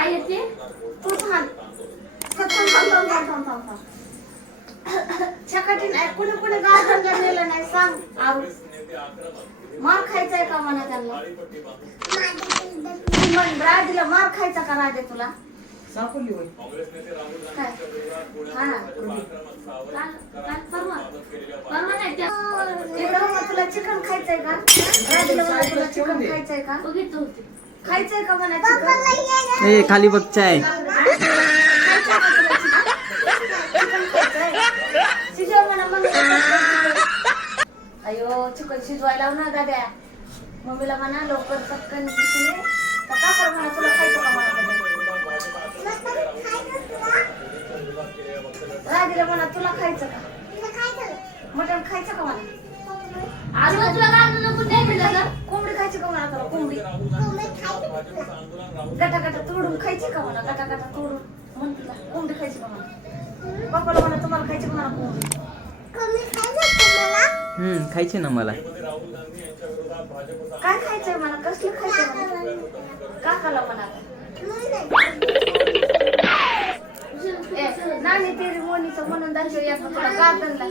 काय येते? तू थांब. थांब थांब नाही कुणी कुणी गावाला सांग आरू मार खायचाय का म्हणा त्यांना? मग मार खायचा का राजे तुला? सापडली होय. तुला चिकन खायचंय का? तुला चिकन खायचंय का? बघितलं होते. खायचंय का ए खाली बघ चाय. शिजव म्हणा मम्मी अयो चिकन शिजवायला लाव ना दाद्या. मम्मीला म्हणा लवकर पटकन कर म्हणा तुला खायचं का म्हणा? राधीला म्हणा तुला खायचं का? मटण खायचं का म्हणा? कोंबडी खायची का म्हणा तुला कोंबडी गटा गटा तोडून खायची का म्हणा? गटा गटा तोडून. म्हण तुला कोंबडी खायची का म्हणा? बापाला म्हणा तुम्हाला खायची का म्हणा कोंबडी हम्म खायचे ना मला. काय खायचंय मला कसलं खायचंय काकाला म्हणा. नानी तेरी मोनीचं म्हणून दाखव या तुला गार्डनला